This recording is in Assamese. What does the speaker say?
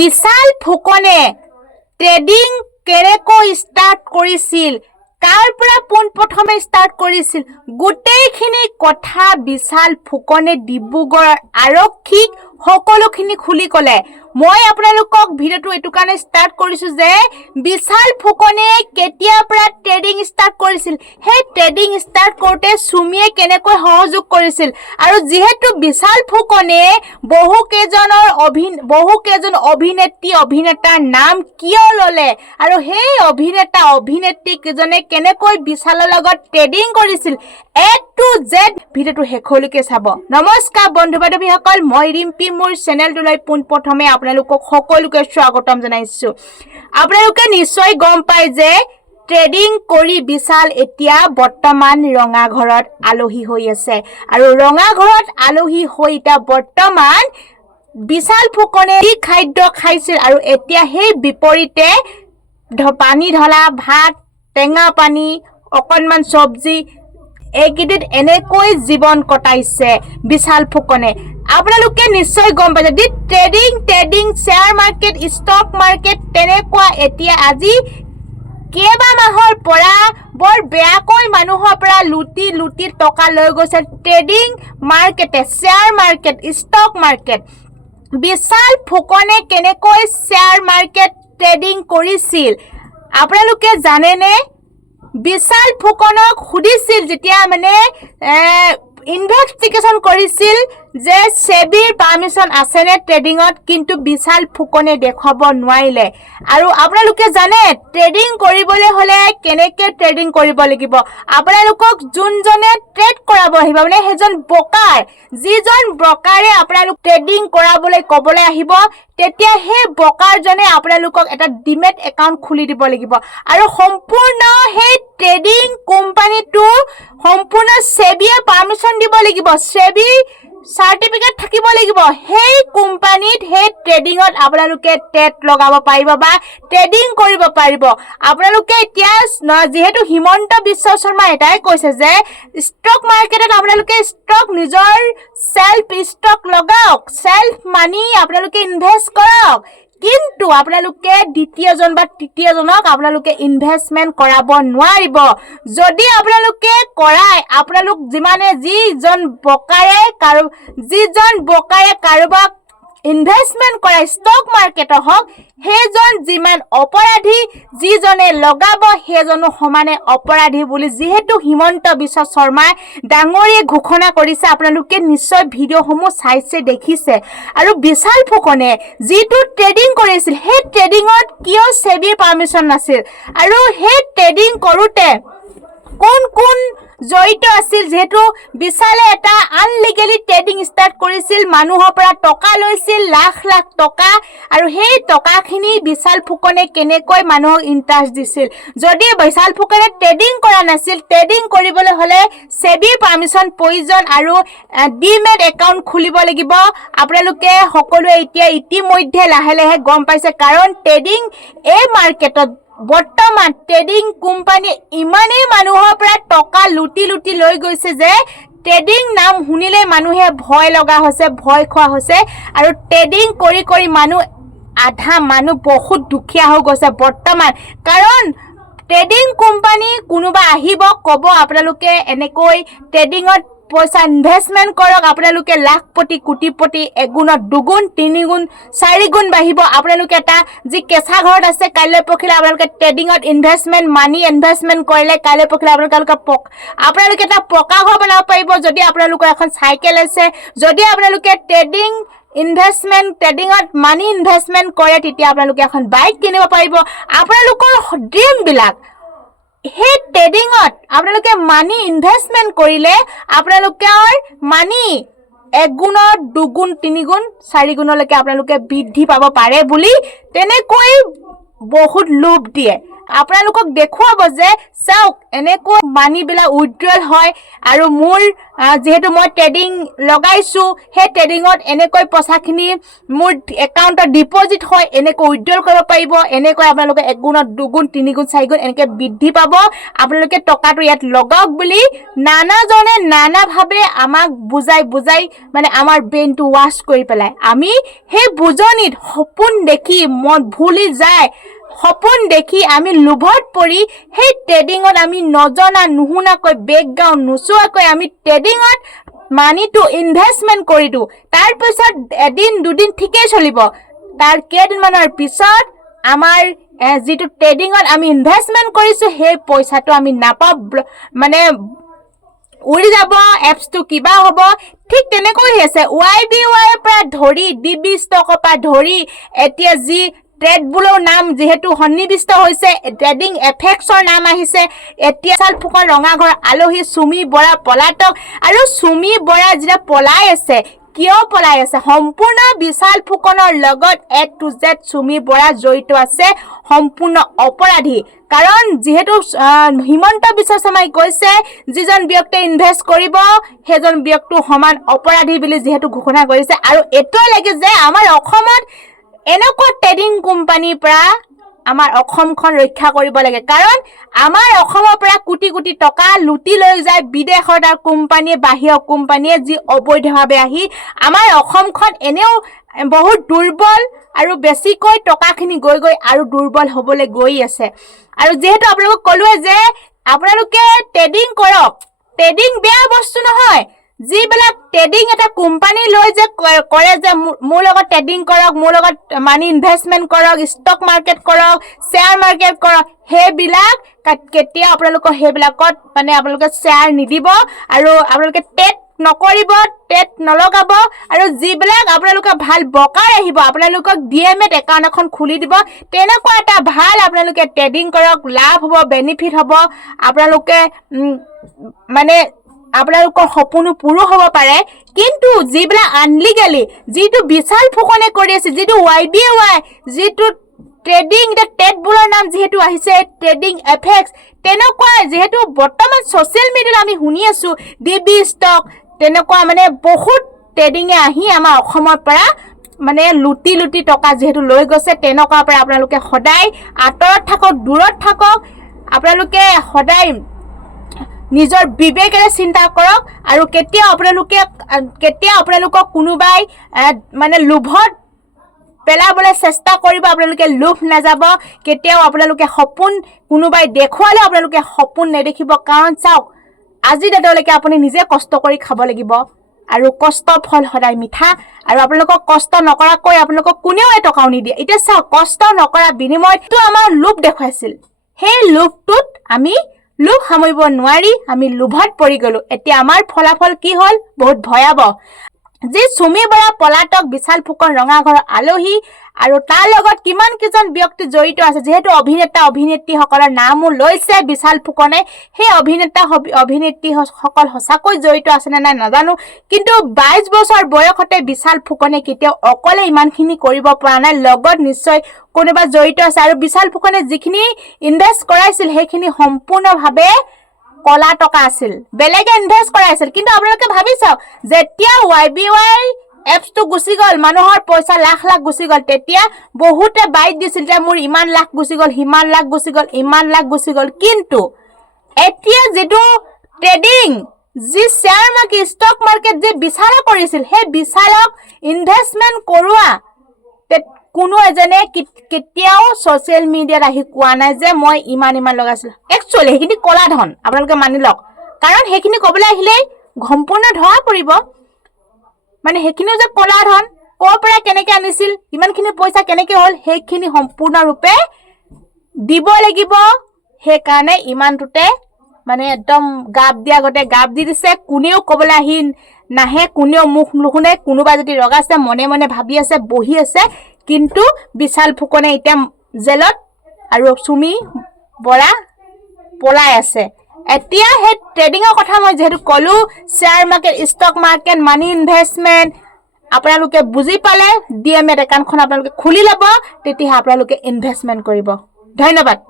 বিশাল ফুকনে ট্ৰেডিং কেনেকৈ ষ্টাৰ্ট কৰিছিল, কাৰ পৰা পোনপ্ৰথমে ষ্টাৰ্ট কৰিছিল, গোটেইখিনি কথা বিশাল ফুকনে ডিব্ৰুগড়ৰ আৰক্ষীক সকলোখিনি খুলি ক'লে। মই আপোনালোকক ভিডিঅ'টো এইটো কাৰণে ষ্টাৰ্ট কৰিছোঁ যে বিশাল ফুকনে কেতিয়াৰ পৰা ট্ৰেডিং ষ্টাৰ্ট কৰিছিল, সেই ট্ৰেডিং ষ্টাৰ্ট কৰোঁতে চুমিয়ে কেনেকৈ সহযোগ কৰিছিল, আৰু যিহেতু বিশাল ফুকনে বহুকেইজন অভিনেত্ৰী অভিনেতাৰ নাম কিয় ল'লে, আৰু সেই অভিনেতা অভিনেত্ৰীকেইজনে কেনেকৈ বিশালৰ লগত ট্ৰেডিং কৰিছিল, A to Z ভিডিঅ'টো শেষলৈকে চাব। নমস্কাৰ বন্ধু বান্ধৱীসকল, মই ৰিম্পী মোৰ চেনেলটোলৈ পোনপ্ৰথমে আপোনালোকক সকলোকে স্বাগতম জনাইছোঁ। আপোনালোকে নিশ্চয় গম পায় যে ট্ৰেডিং কৰি বিশাল এতিয়া বৰ্তমান ৰঙাঘৰত আলহী হৈ আছে, আৰু ৰঙাঘৰত আলহী হৈ এতিয়া বৰ্তমান বিশাল ফুকনে কি খাদ্য খাইছিল, আৰু এতিয়া সেই বিপৰীতে পানী ঢলা ভাত, টেঙা পানী, অকণমান চব্জি, এইকেইদিন এনেকৈ জীৱন কটাইছে বিশাল ফুকনে। আপোনালোকে নিশ্চয় গম পাইছে যে trading share market, stock market তেনেকুৱা এতিয়া আজি কেইবা মাহৰ পৰা বৰ বেয়াকৈ মানুহৰ পৰা লুটি টকা লৈ গৈছে ট্ৰেডিং মাৰ্কেটে, share market, stock market. Bishal ফুকনে কেনেকৈ শ্বেয়াৰ মাৰ্কেট ট্ৰেডিং কৰিছিল আপোনালোকে জানেনে? বিশাল ফুকনক সুধিছিল যেতিয়া ইনভেষ্টিগেশ্যন কৰিছিল যে সেবিৰ পাৰ্মিশ্যন আছেনে ট্ৰেডিঙত, কিন্তু বিশাল ফুকনে দেখুৱাব নোৱাৰিলে। আৰু আপোনালোকে জানে ট্ৰেডিং কৰিবলৈ হ'লে কেনেকৈ ট্ৰেডিং কৰিব লাগিব, আপোনালোকক যোনজনে ট্ৰেড কৰাব আহিব, সেইজন ব্ৰকাৰ, যিজন ব্ৰকাৰে আপোনালোক ট্ৰেডিং কৰাবলৈ ক'বলৈ আহিব, তেতিয়া সেই ব্ৰকাৰজনে আপোনালোকক এটা ডিমেট একাউণ্ট খুলি দিব লাগিব, আৰু সম্পূৰ্ণ সেই ট্ৰেডিং কোম্পানীটো সম্পূৰ্ণ সেবিয়ে পাৰ্মিশ্যন দিব লাগিব, সেবি চাৰ্টিফিকেট থাকিব লাগিব। সেই কোম্পানীত সেই ট্ৰেডিঙত আপোনালোকে ট্ৰেড লগাব পাৰিব বা ট্ৰেডিং কৰিব পাৰিব। আপোনালোকে এতিয়া যিহেতু হিমন্ত বিশ্ব শৰ্মা এটাই কৈছে যে ষ্টক মাৰ্কেটত আপোনালোকে ষ্টক নিজৰ সেল্ফ ষ্টক লগাওক, সেল্ফ মানি আপোনালোকে ইনভেষ্ট কৰক, কিন্তু আপোনালোকে দ্বিতীয়জন বা তৃতীয়জনক আপোনালোকে ইনভেষ্টমেণ্ট কৰাব নোৱাৰিব। যদি আপোনালোকে কৰাই, আপোনালোক যিজন ব্ৰকাৰে কাৰোবাক ইনভেষ্টমেণ্ট কৰাই ষ্টক মাৰ্কেটৰ হওক, সেইজন যিমান অপৰাধী, যিজনে লগাব সেইজনো সমানে অপৰাধী বুলি যিহেতু হিমন্ত বিশ্ব শৰ্মাই ডাঙৰীয়ে ঘোষণা কৰিছে, আপোনালোকে নিশ্চয় ভিডিঅ'সমূহ চাইছে, দেখিছে। আৰু বিশাল ফুকনে যিটো ট্ৰেডিং কৰিছিল, সেই ট্ৰেডিঙত কিয় সেবিৰ পাৰ্মিশ্যন নাছিল, আৰু সেই ট্ৰেডিং কৰোঁতে কোন জড়িত আছিল, যিহেতু বিশালে এটা আনলিগেলি ট্ৰেডিং ষ্টাৰ্ট কৰিছিল, মানুহৰ পৰা টকা লৈছিল লাখ টকা, আৰু সেই টকাখিনি বিশাল ফুকনে কেনেকৈ মানুহক ইণ্টাৰেষ্ট দিছিল। যদি বিশাল ফুকনে ট্ৰেডিং কৰা নাছিল, ট্ৰেডিং কৰিবলৈ হ'লে সেবিৰ পাৰ্মিশ্যন প্ৰয়োজন, আৰু ডিমেট একাউণ্ট খুলিব লাগিব। আপোনালোকে সকলোৱে এতিয়া ইতিমধ্যে লাহে গম পাইছে, কাৰণ ট্ৰেডিং এই মাৰ্কেটত বৰ্তমান ট্ৰেডিং কোম্পানী ইমানেই মানুহৰ পৰা টকা লুটি লৈ গৈছে যে ট্ৰেডিং নাম শুনিলে মানুহে ভয় লগা হৈছে, ভয় খোৱা হৈছে, আৰু ট্ৰেডিং কৰি আধা মানুহ বহুত দুখীয়া হৈ গৈছে বৰ্তমান। কাৰণ ট্ৰেডিং কোম্পানী কোনোবা আহিব ক'ব আপোনালোকে এনেকৈ ট্ৰেডিঙত পইচা ইনভেষ্টমেণ্ট কৰক, আপোনালোকে লাখপতি কোটিপতি, এগুণত দুগুণ, তিনিগুণ, চাৰিগুণ বাঢ়িব। আপোনালোকে এটা যি কেঁচা ঘৰত আছে, কাইলৈ পৰহিলৈ আপোনালোকে ট্ৰেডিঙত মানি ইনভেষ্টমেণ্ট কৰিলে কাইলৈ পৰহিলৈ আপোনালোকে এটা পকা ঘৰ বনাব পাৰিব। যদি আপোনালোকৰ এখন চাইকেল আছে, যদি আপোনালোকে ট্ৰেডিঙত মানি ইনভেষ্টমেণ্ট কৰে, তেতিয়া আপোনালোকে এখন বাইক কিনিব পাৰিব। আপোনালোকৰ ড্ৰিমবিলাক সেই ট্ৰেডিঙত আপোনালোকে মানি ইনভেষ্টমেণ্ট কৰিলে আপোনালোকৰ মানি এগুণত দুগুণ, তিনিগুণ, চাৰিগুণলৈকে আপোনালোকে বৃদ্ধি পাব পাৰে বুলি তেনেকৈ বহুত লোভ দিয়ে। আপোনালোকক দেখুৱাব যে চাওক এনেকৈ মানিবিলাক উইথড্ৰল হয় আৰু মোৰ যেহেতু মই ট্ৰেডিং লগাইছোঁ সেই ট্ৰেডিঙত এনেকৈ পইচাখিনি মোৰ একাউণ্টত ডিপজিট হয় এনেকৈ উইথড্ৰল কৰিব পাৰিব এনেকৈ আপোনালোকে এগুণত দুগুণ তিনিগুণ চাৰিগুণ এনেকৈ বৃদ্ধি পাব আপোনালোকে টকাটো ইয়াত লগাওক বুলি নানাজনে নানাভাৱে আমাক বুজাই মানে আমাৰ ব্ৰেইনটো ৱাছ কৰি পেলাই আমি সেই বুজনিত সপোন দেখি মন ভুলি যায় সপোন দেখি আমি লোভত পৰি সেই ট্ৰেডিঙত আমি নজনা নুশুনাকৈ বেকগ্ৰাউণ্ড নোচোৱাকৈ আমি ট্ৰেডিঙত মানিটো ইনভেষ্টমেণ্ট কৰি দিওঁ তাৰপিছত এদিন দুদিন ঠিকেই চলিব তাৰ কেইদিনমানৰ পিছত আমাৰ যিটো ট্ৰেডিঙত আমি ইনভেষ্টমেণ্ট কৰিছোঁ সেই পইচাটো আমি নাপাওঁ মানে উৰি যাব এপছটো কিবা হ'ব ঠিক তেনেকৈ হৈছে YBYৰ পৰা ধৰি DB ষ্টকৰ পৰা ধৰি এতিয়া যি ট্ৰেডবুলৰ নাম যিহেতু সন্নিৱিষ্ট হৈছে ট্ৰেডিং এফেক্সৰ নাম আহিছে এতিয়া বিশাল ফুকন ৰঙাঘৰ আলহী চুমি বৰা পলাতক আৰু চুমি বৰা যেতিয়া পলাই আছে কিয় পলাই আছে সম্পূৰ্ণ বিশাল ফুকনৰ লগত A to Z চুমি বৰা জড়িত আছে সম্পূৰ্ণ অপৰাধী কাৰণ যেহেতু হিমন্ত বিশ্ব শৰ্মাই কৈছে যিজন ব্যক্তিয়ে ইনভেষ্ট কৰিব সেইজন ব্যক্তি সমান অপৰাধী বুলি যেহেতু ঘোষণা কৰিছে আৰু এটো লাগে যে আমাৰ অসমত এনেকুৱা ট্ৰেডিং কোম্পানীৰ পৰা আমাৰ অসমখন ৰক্ষা কৰিব লাগে কাৰণ আমাৰ অসমৰ পৰা কোটি কোটি টকা লুটি লৈ যায় বিদেশৰ কোম্পানীয়ে বাহিৰৰ কোম্পানীয়ে যি অবৈধভাৱে আহি আমাৰ অসমখন এনেও বহুত দুৰ্বল আৰু বেছিকৈ টকাখিনি গৈ আৰু দুৰ্বল হ'বলৈ গৈ আছে আৰু যেহেতু আপোনালোকক ক'লোৱে যে আপোনালোকে ট্ৰেডিং কৰক ট্ৰেডিং বেয়া বস্তু নহয় যিবিলাক ট্ৰেডিং এটা কোম্পানী লৈ যে কৰে যে মোৰ লগত ট্ৰেডিং কৰক মোৰ লগত মানি ইনভেষ্টমেণ্ট কৰক ষ্টক মাৰ্কেট কৰক শ্বেয়াৰ মাৰ্কেট কৰক সেইবিলাক কেতিয়া আপোনালোকৰ সেইবিলাকত মানে আপোনালোকে শ্বেয়াৰ নিদিব আৰু আপোনালোকে ট্ৰেড নকৰিব ট্ৰেড নলগাব আৰু যিবিলাক আপোনালোকে ভাল বকাৰ আহিব আপোনালোকক ডিএমএট একাউণ্ট এখন খুলি দিব তেনেকুৱা এটা ভাল আপোনালোকে ট্ৰেডিং কৰক লাভ হ'ব বেনিফিট হ'ব আপোনালোকে মানে আপোনালোকৰ সপোনো পুৰো হ'ব পাৰে কিন্তু যিবিলাক আনলিগেলি যিটো বিশাল ফুকনে কৰি আছে যিটো YBY যিটো ট্ৰেডিং ট্ৰেডবুলৰ নাম যিহেতু আহিছে ট্ৰেডিং এফেক্স তেনেকুৱা যেহেতু বৰ্তমান ছ'চিয়েল মিডিয়াত আমি শুনি আছোঁ DB ষ্টক তেনেকুৱা মানে বহুত ট্ৰেডিঙে আহি আমাৰ অসমৰ পৰা মানে লুটি টকা যেহেতু লৈ গৈছে তেনেকুৱাৰ পৰা আপোনালোকে সদায় আঁতৰত থাকক দূৰত থাকক আপোনালোকে সদায় নিজৰ বিবেকেৰে চিন্তা কৰক আৰু কেতিয়া আপোনালোকক কোনোবাই মানে লোভত পেলাবলৈ চেষ্টা কৰিব আপোনালোকে লোভ নাযাব কেতিয়াও আপোনালোকে সপোন কোনোবাই দেখুৱালে আপোনালোকে সপোন নেদেখিব কাৰণ চাওক আজি দাদালৈকে আপুনি নিজে কষ্ট কৰি খাব লাগিব আৰু কষ্ট ফল সদায় মিঠা আৰু আপোনালোকক কষ্ট নকৰাকৈ আপোনালোকক কোনেও টকাও নিদিয়ে এতিয়া চাওক কষ্ট নকৰা বিনিময়তো আমাৰ লোভ দেখুৱাইছিল সেই লোভটোত আমি লোভ সামৰিব নোৱাৰি আমি লোভত পৰি গলো এতিয়া আমাৰ ফলাফল কি হ'ল বহুত ভয়াবহ যি চুমি বৰা পলাতক বিশাল ফুকন ৰঙাঘৰ আলহী আৰু তাৰ লগত কিমান কিজন ব্যক্তি জড়িত আছে যেহেতু অভিনেতা অভিনেত্ৰীসকলৰ নামো লৈছে বিশাল ফুকনে সেই অভিনেতা অভিনেত্ৰীসকল সঁচাকৈ জড়িত আছে নে নাই নাজানো কিন্তু 22 বছৰ বয়সতে বিশাল ফুকনে কেতিয়াও অকলে ইমানখিনি কৰিব পৰা নাই লগত নিশ্চয় কোনোবা জড়িত আছে আৰু বিশাল ফুকনে যিখিনি ইনভেষ্ট কৰাইছিল সেইখিনি সম্পূৰ্ণভাৱে কলা টকা আছিল বেলেগে ইনভেষ্ট কৰাইছিল কিন্তু আপোনালোকে ভাবি চাওক যেতিয়া YBY এপছটো গুচি গ'ল মানুহৰ পইচা লাখ গুচি গ'ল তেতিয়া বহুতে বাইট দিছিল যে মোৰ ইমান লাখ গুচি গ'ল সিমান লাখ গুচি গ'ল ইমান লাখ গুচি গ'ল কিন্তু এতিয়া যেটো ট্ৰেডিং যি শ্বেয়াৰ মাৰ্কেট ষ্টক মাৰ্কেট যে বিশাল কৰিছিল সেই বিশালক ইনভেষ্টমেণ্ট কৰোৱা কোনো এজনে কেতিয়াও ছ'চিয়েল মিডিয়াত আহি কোৱা নাই যে মই ইমান লগাইছিল একচুৱেলি সেইখিনি কলা ধন আপোনালোকে মানি লওক কাৰণ সেইখিনি ক'বলৈ আহিলে সম্পূৰ্ণ ধৰা পৰিব মানে সেইখিনিও যে কলা ধন ক'ৰ পৰা কেনেকৈ আনিছিল ইমানখিনি পইচা কেনেকৈ হ'ল সেইখিনি সম্পূৰ্ণৰূপে দিব লাগিব সেইকাৰণে ইমানটোতে মানে একদম গাপ দিয়া গতে গাপ দি দিছে কোনেও ক'বলৈ আহি নাহে কোনেও মুখ নুশুনে কোনোবা যদি ৰগাছে মনে মনে ভাবি আছে বহি আছে কিন্তু বিশাল ফুকনে এতিয়া জেলত আৰু চুমি বৰা পলাই আছে এতিয়া হে ট্ৰেডিঙৰ কথা মই যেহেতু ক'লো শ্বেয়াৰ মাৰ্কেট ষ্টক মাৰ্কেট মানি ইনভেষ্টমেণ্ট আপোনালোকে বুজি পালে ডিএমএট একাউণ্টখন আপোনালোকে খুলি ল'ব তেতিয়া আপোনালোকে ইনভেষ্টমেণ্ট কৰিব ধন্যবাদ